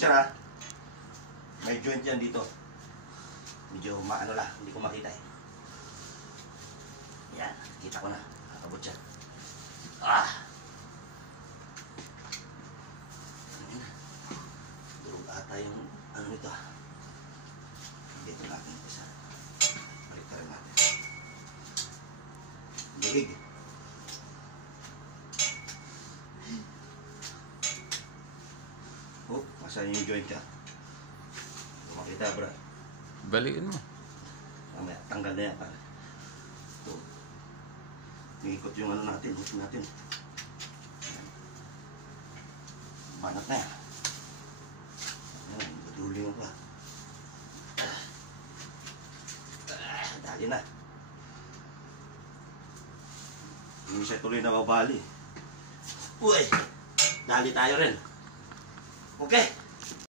butcher ha. May joint yan dito. Medyo maano lang, hindi ko makita eh. Yan, kita ko na. Kabutcher. Durog ata yung ano nito. Dito natin isa. Balik natin. Bigig. Oh, masaya yung joint ka. Hindi ko makita, bro. Balikin mo. Mamaya, tanggal na yan para. Ito. Iikot yung ano natin, ikot natin. Banat na yan. Ayan, duduling mo pa. Dali na. Hindi siya tuloy na mabali. Uy! Dali tayo rin. Okay?